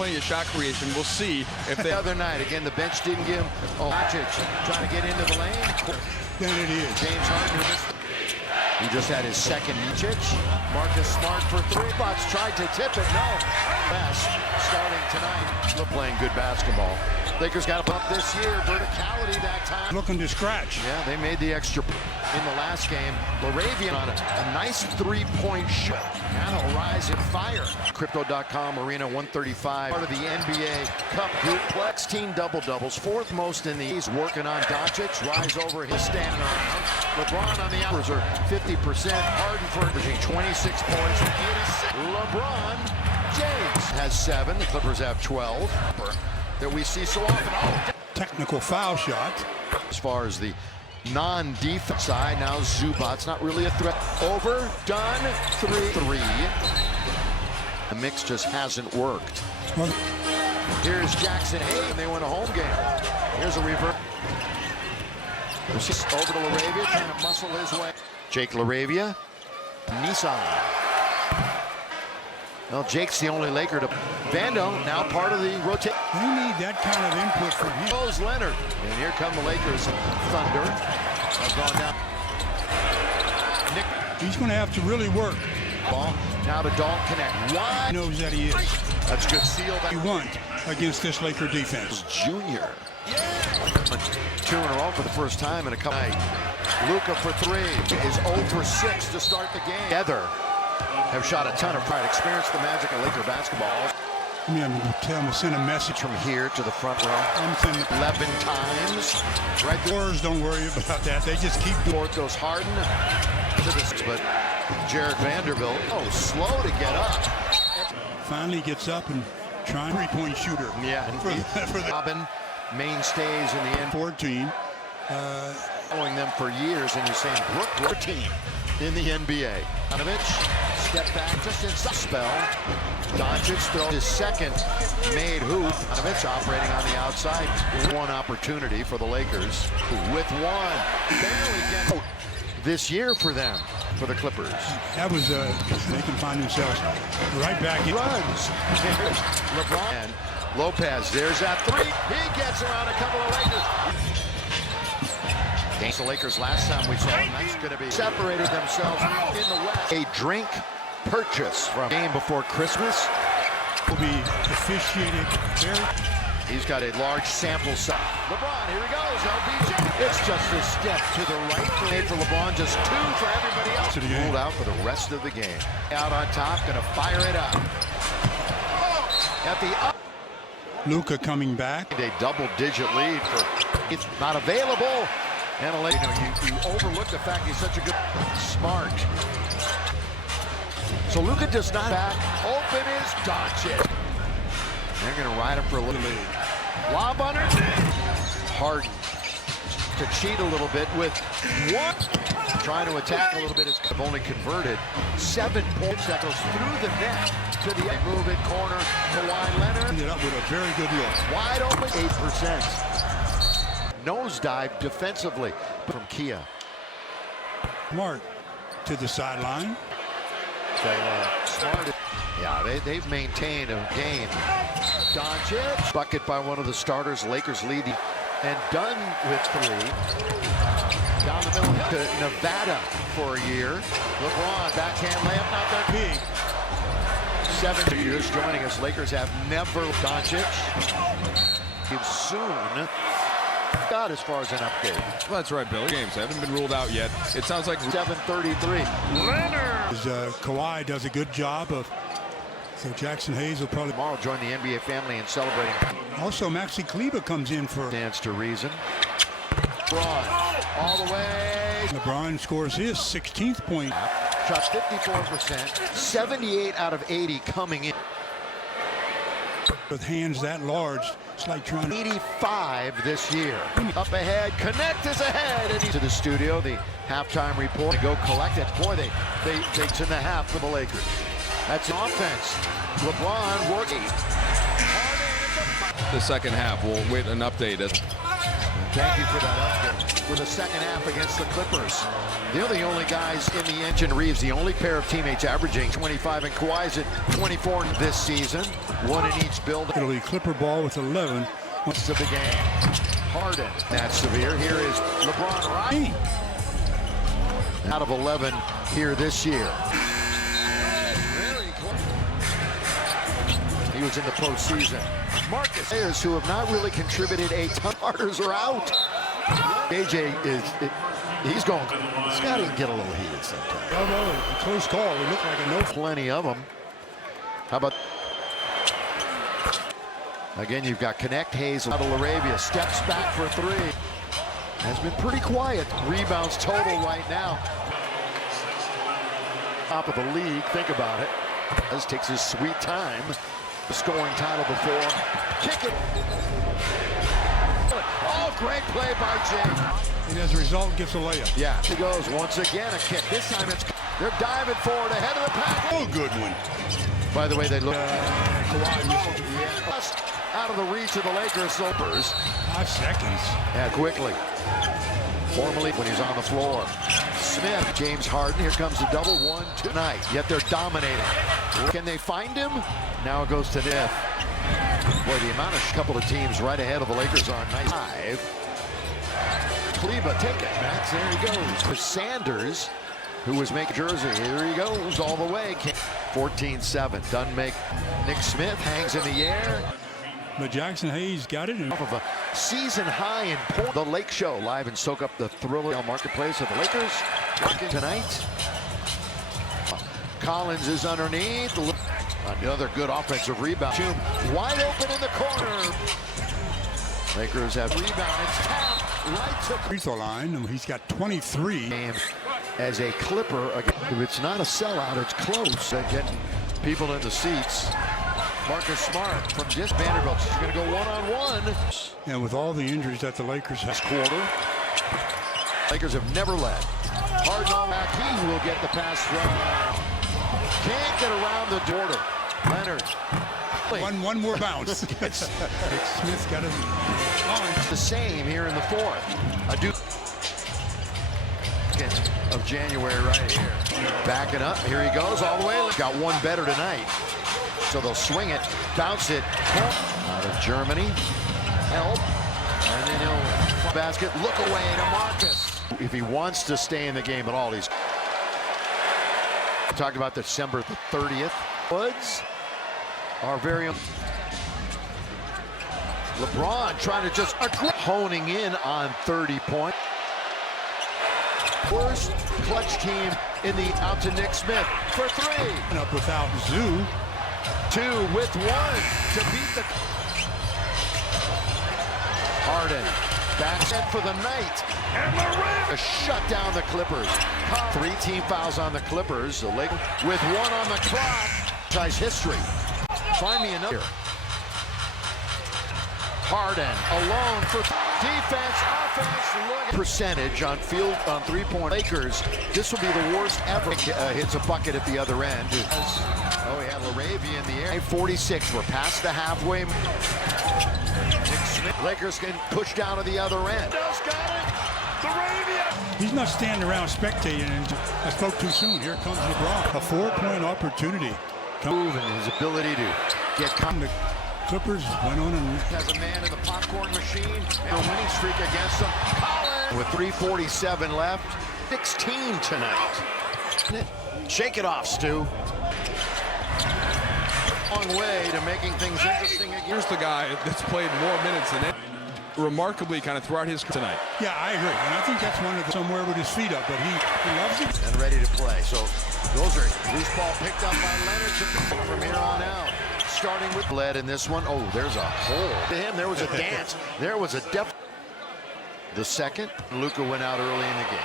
plenty of shot creation. We'll see if they... The other night, again, the bench didn't give him... Doncic trying to get into the lane. Then it is. James Harden missed. He just had his second. Doncic. Marcus Smart for three. Bucks tried to tip it. No. Best starting tonight. Still playing good basketball. Lakers got a bump this year. Verticality that time. Looking to scratch. Yeah, they made the extra in the last game. LaRavia on a nice three-point shot. Now they'll rise and fire. Crypto.com Arena 135. Part of the NBA Cup group. Plex team double-doubles. Fourth most in the East. Working on Doncic. Rise over his standing around. LeBron on the hours are 50%. Harden for 26 points. 86. LeBron James has 7. The Clippers have 12. That we see so often. Oh, technical foul shot. as far as the non-defense side, now Zubac's not really a threat. Overdone, 3. The mix just hasn't worked. Well, here's Jackson Hayes. They win a home game. Here's a reverse. Over to LaRavia, trying to muscle his way. Jake LaRavia. Nissan. Well, Jake's the only Laker to... Vando, now part of the rotation. they need that kind of input from him. Goes Leonard. And here come the Lakers. Thunder. Have gone down. Nick. He's going to have to really work. Ball. Now to Dalton connect. Wide. He knows that he is. That's a good seal. You want against this Laker defense. Junior. 2 in a row for the first time in a couple. Luka for 3 is 0 for 6 to start the game. Together have shot a ton of pride. Experience the magic of Laker basketball. I'm going to send a message From here to the front row. I'm sending 11 times. Right there. Warriors don't worry about that. They just keep doing. Fourth goes Harden to this, but Jared Vanderbilt, slow to get up. Finally gets up and trying three-point shooter. Yeah, and for the Robin mainstays in the end. 14. Following them for years, and you're saying Brook team in the NBA. Donovich, step back, just inside spell. Doncic throws his second made hoop. Donovich operating on the outside. One opportunity for the Lakers with one. Barely get this year for them, for the Clippers. That was, they can find themselves right back in. Runs. There's LeBron. And Lopez, there's that 3. He gets around a couple of Lakers. Against the Lakers last time we saw them, that's going to be separated themselves in the West. A drink purchase from game before Christmas. Will be officiated very. He's got a large sample size. LeBron, here he goes, LBJ. It's just a step to the right. Made for LeBron, just 2 for everybody else. To the game. Ruled out for the rest of the game. Out on top, going to fire it up. At the up. Luka coming back. A double-digit lead for it's not available. And you overlook the fact he's such a good Smart. So Luka does not back. Open is Doncic. They're going to ride him for a little bit. Lob underneath. Harden to cheat a little bit with 1. Trying to attack a little bit. Have only converted 7 points. That goes through the net to the move it corner. Kawhi Leonard. Ended up with a very good look. Wide open. 8%. Nosedive defensively from Kia. Smart to the sideline. Smart. Yeah, they've maintained a game. Doncic. Bucket by one of the starters. Lakers lead. And done with 3. Down the middle to Nevada for a year. LeBron, backhand layup, not that big. 7 years joining us. Lakers have never Doncic. Soon. Got as far as an update. Well, that's right, Billy. Games haven't been ruled out yet. It sounds like 7:33. Leonard. Kawhi does a good job of. So Jackson Hayes will probably Tomorrow join the NBA family in celebrating. Also, Maxi Kleber comes in for. Dance to reason. Broad all the way. LeBron scores his 16th point. Shot 54%. 78 out of 80 coming in. With hands that large, it's like trying to. 85 this year. Up ahead, Connect is ahead. And to the studio, the halftime report. They go collect it. Boy, it's in the half for the Lakers. That's offense. LeBron working. the second half. We'll wait an update. Thank you for that update. For the second half against the Clippers. They're the only guys in the engine. Reeves, the only pair of teammates averaging 25, and Kawhi's at 24 this season. one in each building. It'll be Clipper ball with 11. Of the game. Harden. That's severe. Here is LeBron right. Out of 11 here this year. Very close. He was in the postseason. Marcus players who have not really contributed a ton. Starters are out. AJ he's going. Scotty can get a little heated sometimes. No, close call. It looked like a no. Plenty of them. How about? Again, you've got Connect. Hayes out of Laravia. Steps back for three. Has been pretty quiet. Rebounds total right now. Top of the league. Think about it. This takes his sweet time. The scoring title before. Kick it. Oh, great play by Jay. And as a result, gets a layup. Yeah, he goes once again. A kick. This time they're diving forward ahead of the pack. Oh, good one. By the way, they look. Kawhi. Out of the reach of the Lakers. 5 seconds. Yeah, quickly. Formally when he's on the floor. Smith, James Harden. Here comes the double 1 tonight. Yet they're dominating. Can they find him? Now it goes to Nith. Boy, the amount of couple of teams right ahead of the Lakers are nice. 5. Kleba, take it. Max, there he goes. For Sanders, who was making jersey. Here he goes all the way. 14-7. Doesn't make. Nick Smith hangs in the air. But Jackson Hayes got it. Off of a season high in point. The Lake Show live and soak up the thriller marketplace of the Lakers working tonight. Collins is underneath. Another good offensive rebound. Wide open in the corner. Lakers have rebound. It's tapped right to Free throw line. He's got 23. game as a Clipper. If it's not a sellout, it's close. Getting people in the seats. Marcus Smart from just Vanderbilt. He's going to go one-on-one. And with all the injuries that the Lakers have. This quarter. Lakers have never led. Harden on back. He will get the pass from. Can't get around the border. Leonard. One more bounce. Smith got it on. The same here in the fourth. A Duke of January right here. Backing up. Here he goes all the way. Got one better tonight. So they'll swing it, bounce it. Out of Germany. Help. And then he'll basket. Look away to Marcus. If he wants to stay in the game at all, he's talking about December the 30th. Woods are very. LeBron trying to just honing in on 30 points. Worst clutch team in the out to Nick Smith for three. And up without Zoo. 2 with 1 to beat the Harden. Back set for the night. And Morant shut down the Clippers. 3 team fouls on the Clippers. The Lakers with 1 on the clock. Ties history. Find me another. Harden alone for defense, offense. Look. Percentage on field on 3-point Lakers. This will be the worst ever. Hits a bucket at the other end. Oh, he had Laravia in the air. 46. We're past the halfway. Nick Smith. Lakers can push down to the other end. Got it. Laravia. He's not standing around spectating. And I spoke too soon. Here comes LeBron. A 4-point opportunity. Move and his ability to get. The Clippers went on and Has a man in the popcorn machine and a winning streak against them. Collins with 3:47 left. 16 tonight. Shake it off, Stu. Long way to making things interesting again. Here's the guy that's played more minutes than it. Remarkably, kind of throughout his tonight. yeah, I agree. And I think that's one of the somewhere with his feet up, but he loves it. And ready to play. So those are loose ball picked up by Leonard from here on out. Starting with lead in this one. Oh, there's a hole. To him, there was a dance. There was a depth. The second, Luka went out early in the game.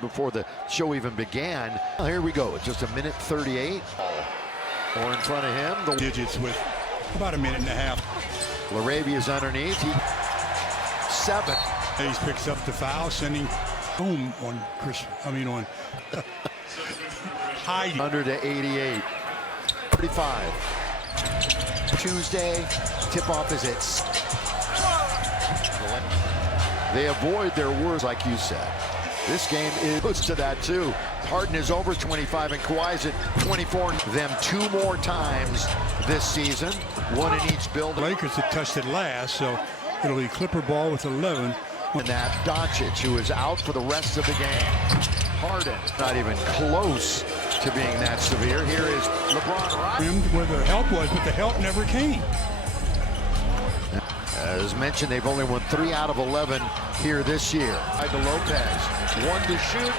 Before the show even began. Well, here we go. It's just 1:38. Or in front of him. The Digits with about a minute and a half. Laravia's underneath. 7. Hayes picks up the foul, sending home on on Heidi. Under to 88. 35. Tuesday, tip-off is at. They avoid their words, like you said. This game goes to that too. Harden is over 25 and Kawhi's at 24. Them 2 more times this season. one in each building. Lakers had touched it last, so it'll be Clipper ball with 11. And that Doncic, who is out for the rest of the game. Harden, not even close to being that severe. Here is LeBron Rimmed where the help was, but the help never came. As mentioned, they've only won 3 out of 11 here this year. To Lopez, one to shoot.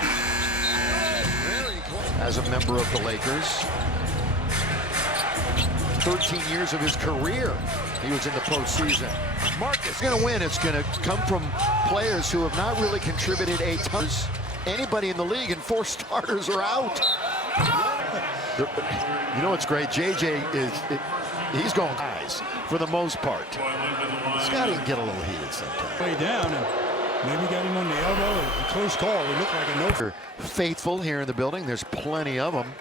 Very close. As a member of the Lakers, 13 years of his career, he was in the postseason. Marcus going to win. It's going to come from players who have not really contributed a ton. Anybody in the league, and 4 starters are out. You know what's great? JJ he's going highs for the most part. Scotty can get a little heated sometimes. Way down and maybe got him on the elbow. A close call. It looked like a no. Faithful here in the building. There's plenty of them.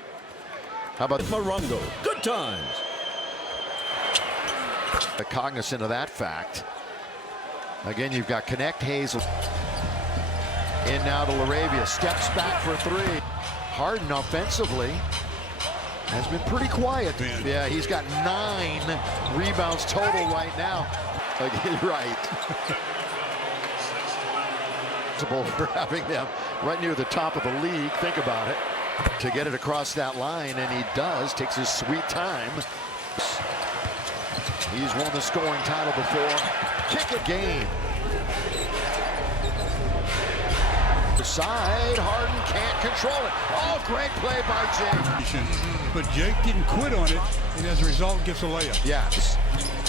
How about Morongo? Good times. Cognizant of that fact. Again, you've got Connect, Hazel. In now to LaRavia. Steps back for 3. Harden offensively has been pretty quiet. Yeah, he's got 9 rebounds total right now. Right. For having them right near the top of the league. Think about it. To get it across that line, and he does. Takes his sweet time. He's won the scoring title before. Kick a game. Side, Harden can't control it. Oh, great play by Jake. But Jake didn't quit on it, and as a result gets a layup. Yes.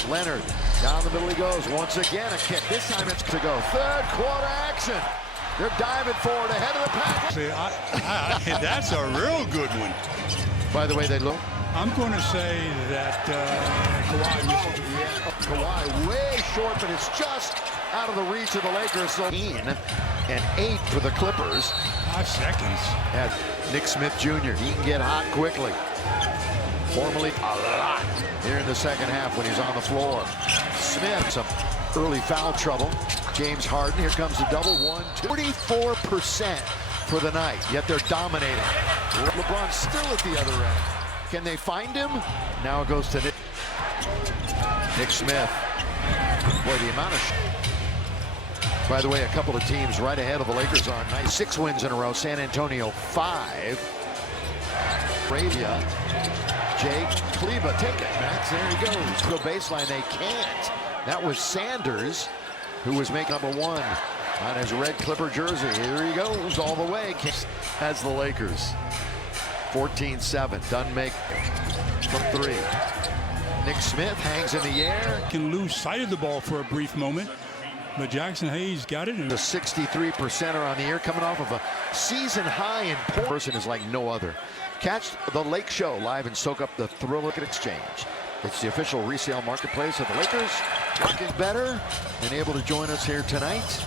Leonard, down the middle he goes. Once again, a kick. This time it's to go. Third quarter action. They're diving forward ahead of the pack. See, that's a real good one. By the way, they look. I'm going to say that Kawhi missed it. Yeah, Kawhi way short, but it's just out of the reach of the Lakers. 13 and 8 for the Clippers. 5 seconds. At Nick Smith Jr. He can get hot quickly. Formerly a lot here in the second half when he's on the floor. Smith, some early foul trouble. James Harden, here comes the double. 44% for the night, yet they're dominating. LeBron still at the other end. Can they find him? Now it goes to Nick Smith. Boy, the amount of... By the way, a couple of teams right ahead of the Lakers are nice. 6 wins in a row. San Antonio 5. Arabia. Jake Kleba, take it, Max. There he goes. To the baseline, they can't. That was Sanders, who was making number 1 on his red Clipper jersey. Here he goes all the way. Has the Lakers. 14-7. Doesn't make from 3. Nick Smith hangs in the air. Can lose sight of the ball for a brief moment, but Jackson Hayes got it. The 63%er on the air, coming off of a season high in points. Person is like no other. Catch the Lake Show live and soak up the thrill of an exchange. It's the official resale marketplace of the Lakers. Working better and able to join us here tonight.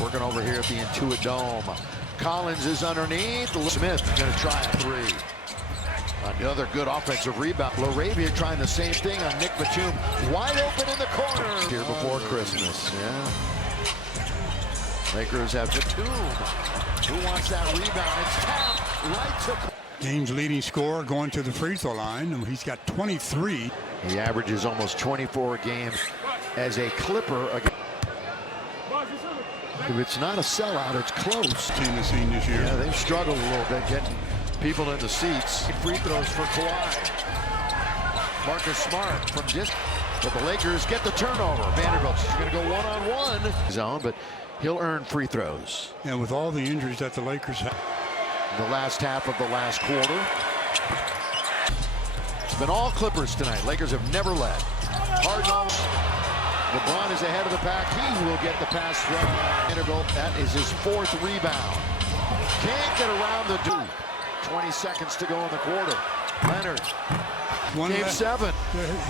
Working over here at the Intuit Dome. Collins is underneath. Smith is going to try a 3. Another good offensive rebound. LaRavia trying the same thing on Nick Batum. Wide open in the corner. Here before Christmas. Yeah. Lakers have Batum. Who wants that rebound? It's tapped. Right to... Game's leading scorer going to the free throw line. He's got 23. He averages almost 24 games as a Clipper. If it's not a sellout, it's close. Team the scene this year. Yeah, they've struggled a little bit getting people in the seats. Free throws for Kawhi. Marcus Smart from distance. But the Lakers get the turnover. Vanderbilt's going to go one-on-one zone, but he'll earn free throws. And with all the injuries that the Lakers have. The last half of the last quarter. It's been all Clippers tonight. Lakers have never led. Harden. LeBron is ahead of the pack. He will get the pass from Vanderbilt. That is his 4th rebound. Can't get around the dude. 20 seconds to go in the quarter. Leonard. Game 7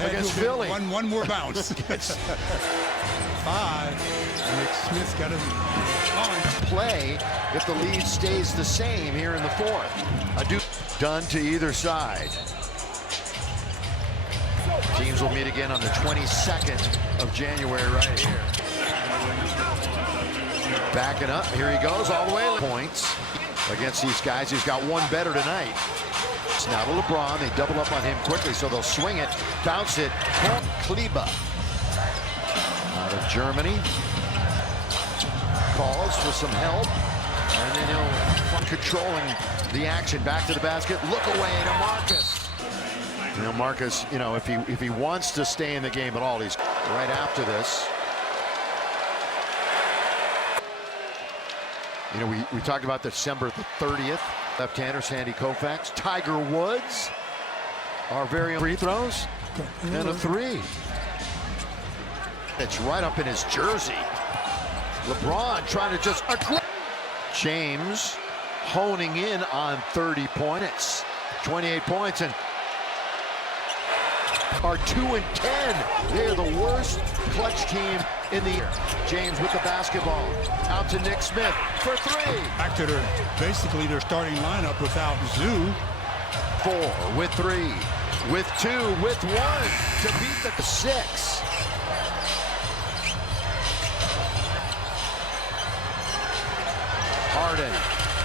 against Philly. One more bounce. 5. Nick Smith got it on. Play if the lead stays the same here in the 4th. A dude done to either side. Teams will meet again on the 22nd of January right here. Backing up, here he goes all the way. Points against these guys. He's got one better tonight. Now to LeBron. They double up on him quickly, so they'll swing it, bounce it. Kleber out of Germany. Calls for some help. And then he'll controlling the action. Back to the basket. Look away to Marcus. You know, Marcus, you know, if he wants to stay in the game at all, he's right after this. You know, we talked about December the 30th. Left-hander Sandy Koufax. Tiger Woods. Our very own free throws. And a three. It's right up in his jersey. LeBron trying to just... James honing in on 30 points. 28 points and are 2-10. They're the worst clutch team in the year. James with the basketball. Out to Nick Smith for three. Back to basically their starting lineup without Zoo. 4 with 3, with 2, with 1 to beat the 6. Harden,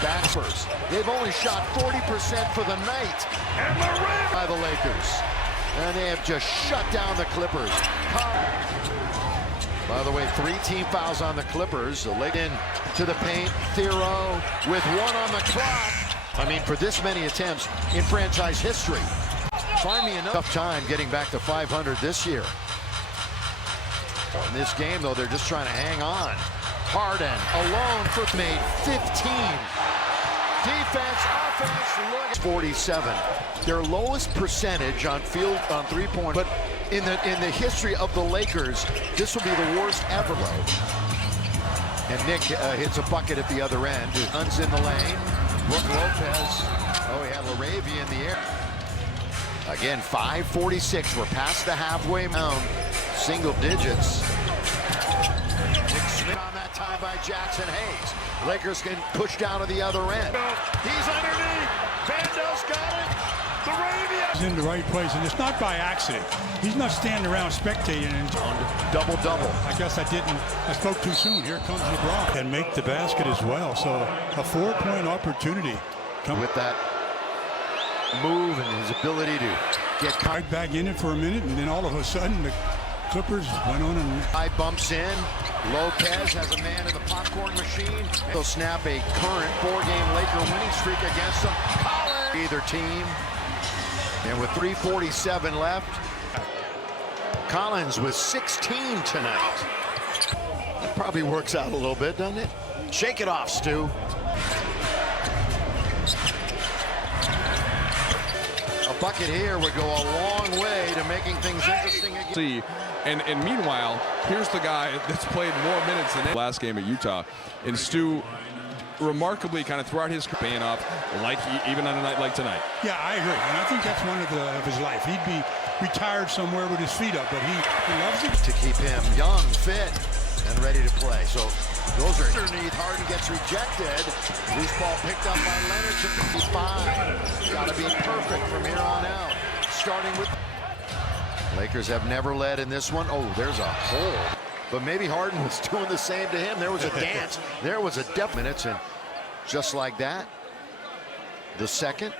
backwards. They've only shot 40% for the night. And by the Lakers. And they have just shut down the Clippers. By the way, 3 team fouls on the Clippers. The leg in to the paint. Thero with 1 on the clock. I mean, for this many attempts in franchise history. Find me enough time getting back to 500 this year. In this game, though, they're just trying to hang on. Harden alone for made 15. Defense, offense, look. 47. Their lowest percentage on field on three-point, but in the history of the Lakers, this will be the worst ever. And Nick hits a bucket at the other end. Guns in the lane. Brook Lopez. Oh, he had LaRavia in the air. Again, 5:46. We're past the halfway mound. Single digits. Nick Smith on that time by Jackson Hayes. Lakers can push down to the other end. He's underneath. Vandel's got it. LaRavia. He's in the right place, and it's not by accident. He's not standing around spectating and Double-double. I guess I spoke too soon. Here comes LeBron and make the basket as well. So a 4-point opportunity. With that move and his ability to get Right back in it for a minute, and then all of a sudden the Clippers went on and high bumps in. Lopez has a man in the popcorn machine. They'll snap a current 4-game Laker winning streak against them. Collins. Either team. And with 3:47 left, Collins with 16 tonight. That probably works out a little bit, doesn't it? Shake it off, Stu. A bucket here would go a long way to making things interesting again. See, and meanwhile, here's the guy that's played more minutes than last game at Utah. And Stu, remarkably, kind of throughout his paying off, like even on a night like tonight. yeah, I agree, and I think that's one of his life. He'd be retired somewhere with his feet up, but he loves it. To keep him young, fit, and ready to play. So those are underneath. Harden gets rejected. Loose ball picked up by Leonard to 55. Got to be perfect from here on out. Starting with Lakers have never led in this one. Oh, there's a hole. But maybe Harden was doing the same to him. There was a dance. There was a depth minutes, and just like that, the second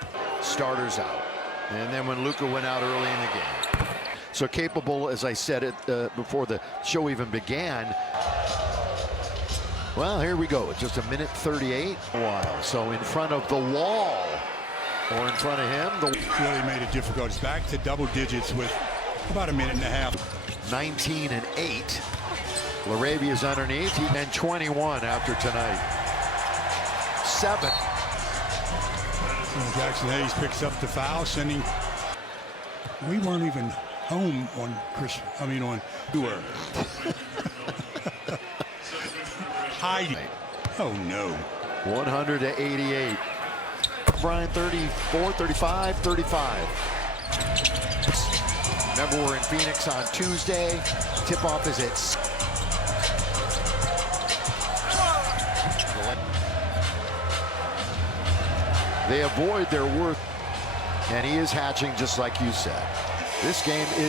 starters out. And then when Luka went out early in the game. So capable, as I said it before the show even began. Well, here we go. Just a minute 38. So in front of the wall, or in front of him, Really made it difficult. It's back to double digits with about a minute and a half. 19 and 8. LaRavia's underneath. And 21 after tonight. 7. And Jackson Hayes picks up the foul, sending. We weren't even home on on tour. Hiding. Oh no. 100 to 88. Brian 34, 35, 35. Remember, we're in Phoenix on Tuesday. Tip-off is at They avoid their worth, and he is hatching just like you said. This game is